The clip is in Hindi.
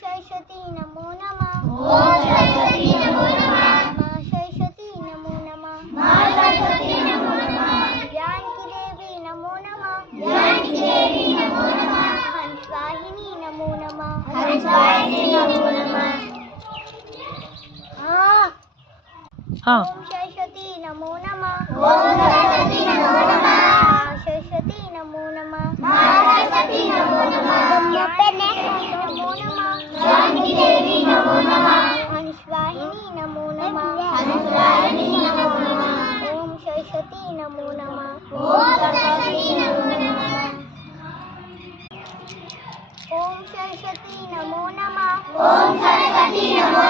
सरस्वती नमो नमः। ओम सरस्वती नमो नमः। माँ सरस्वती नमो नमः। माँ सरस्वती नमो नमः। ज्ञान की देवी नमो नमः। ज्ञान की देवी नमो नमः। हंसवाहिनी नमो नमः। हंसवाहिनी नमो नमः। ओम सरस्वती नमो नमः। ओम सरस्वती नमो नमः। माँ सरस्वती नमो नमः। माँ सरस्वती नमो नमः। नमो नमः। ज्ञान की देवी नमो नमः। हंसवाहिनी नमो नमः। हंसवाहिनी नमो नमः। ओम सरस्वती नमो नमः। ओम सरस्वती नमो नमः। ओम सरस्वती नमो नमः। ओम सरस्वती नमो